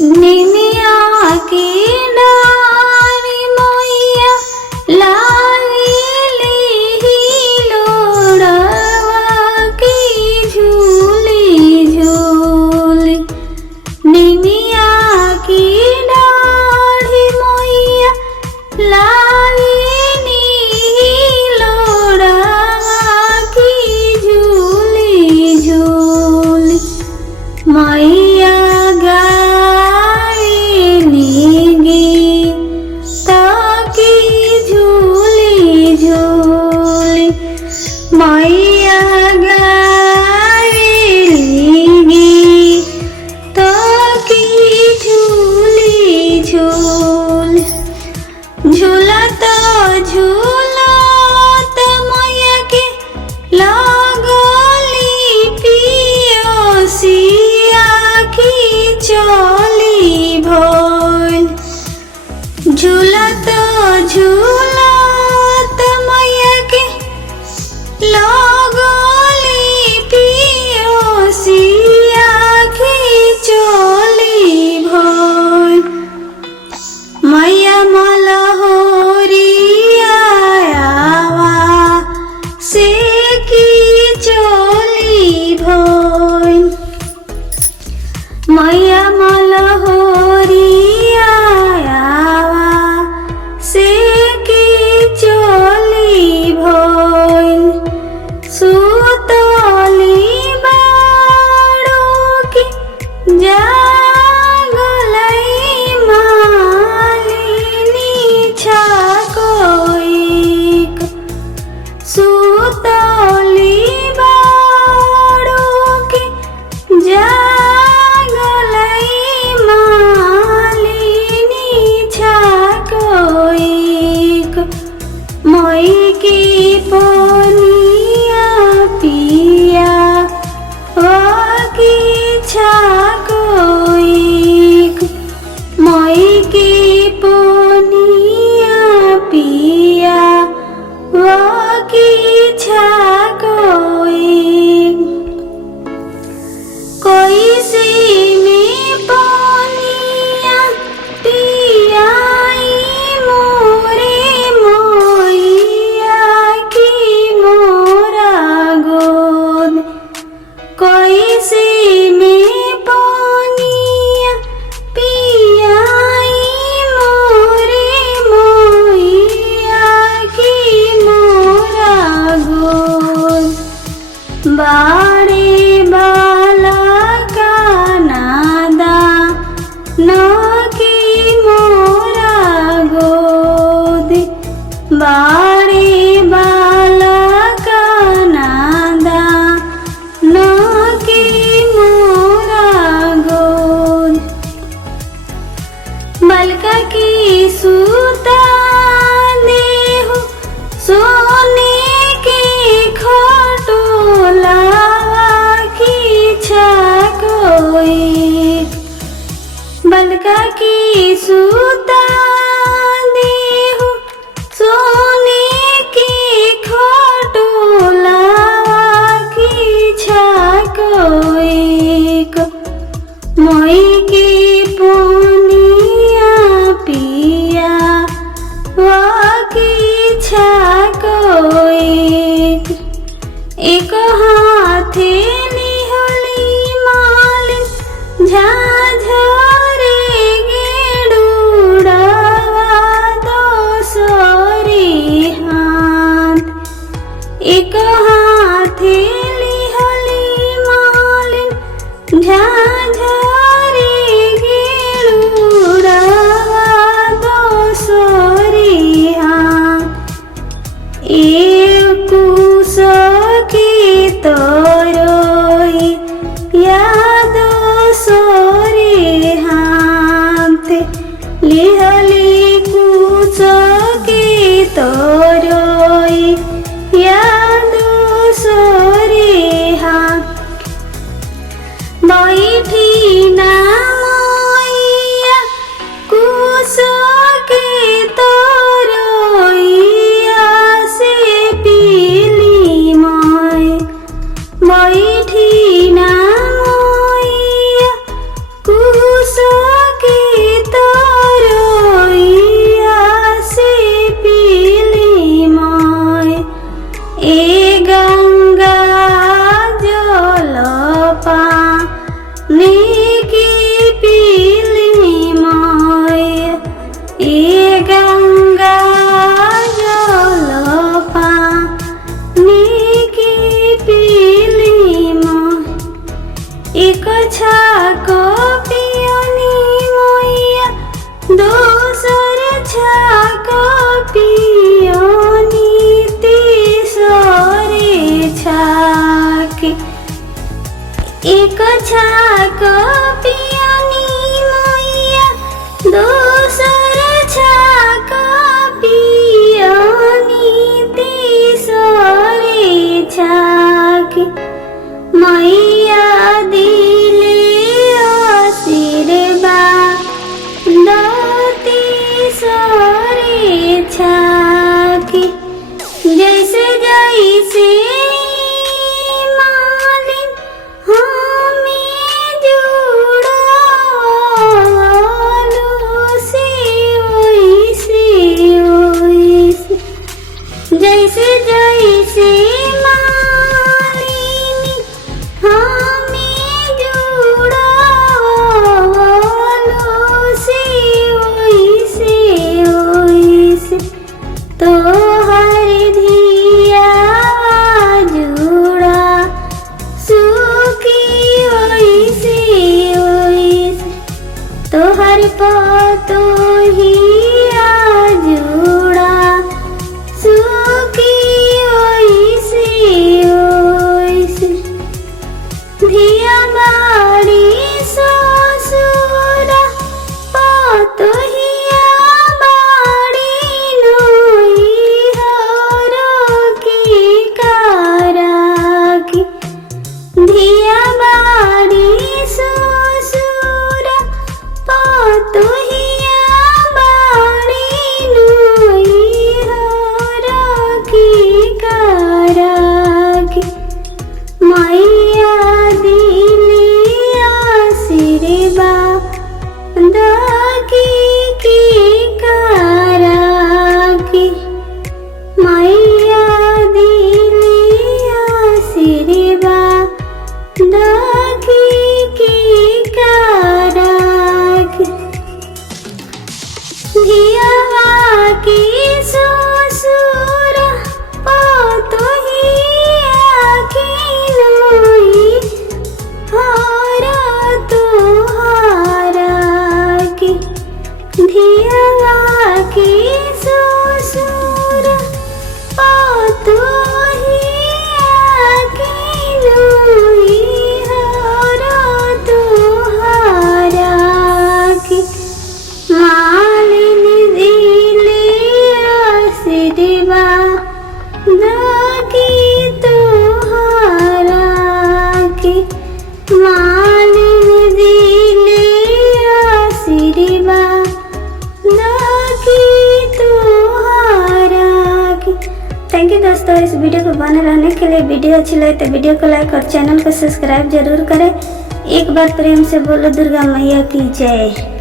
निमिया की डाली मोइया लावेली लोड़वा की झूली झूली। निमिया की डाली मोइया लावेली लोड़वा की झूली झूली। मैया गावेली गीता की झूली झूली। मैया गावेली गीता की झूली झूली। झूलत झूलत मैया के लागली पियोसिया की चली भइल। झूलत झूलत मैया के लागली पियोसिया की चली भइल। मैया मलहोरिया आवा से की चली भइल। मैया मलहोरिया आवा से की चली भइल। सुतली बाड़ो की जागलई मालिनी छाकोइक। सुतली बाड़ो की जागलई मालिनी छाकोइक। मई की पनिया पिया वाकी छाकोइक। मई की पनिया पिया वाकी छाकोइक। कोई सी में पनिया पियाई मोरे मोइया की मोरा गोद। कोई सी में पनिया पियाई मोरे मोइया की मोरा गोद। बाड़े बाला का नादा न की मोरा गोद। बाड़े बाला का नादा न की मोरा गोद। बलका की सूता देहु सोने के खटोलावा की छाकोइक। बलका की सूता देहु सोने के खटोलावा की छाकोइक। मई की पुनिया पिया वाकी छाकोइक। एक हाथे लिहली मालिन झाझरे गेडुड़वा दोसरी हाथ। एक हाथे लिहली मालिन झाझरे गेडुड़वा दोसरी हाथ। एक कुश की तोरोई याद सोरे हाथ। लिहली कुश की तोरोई याद सोरे हाथ। बैठी ना मैया कुश के तोरोइया से पीली माय। बैठी ना मैया कुश पतोहिया जुड़ा सुखी ओइसे ओइसे धिया बाड़ी ससुरा पतोहिया बाड़ी नोइहर की काराकी धिया बाड़ी ससुरा पतोहिया बाड़ी नोइहर की काराकी मैया दिलिया आशीर्वाद की काराकी मैया दिलिया आशीर्वाद की काराकी धियावा की ससुरा पतोहिया की नोई हारा तोहारा की धियावा की ससुरा पतोहिया की नोई हारा तोहारा की मालिनी दिलिया आशीर्वाद की तोहारा की मालिनी दिलिया आशीर्वाद की तोहारा की। थैंक यू दोस्तों, इस वीडियो को बने रहने के लिए। वीडियो अच्छी लगे तो वीडियो को लाइक और चैनल को सब्सक्राइब जरूर करें। एक बार प्रेम से बोलो दुर्गा मैया की जय।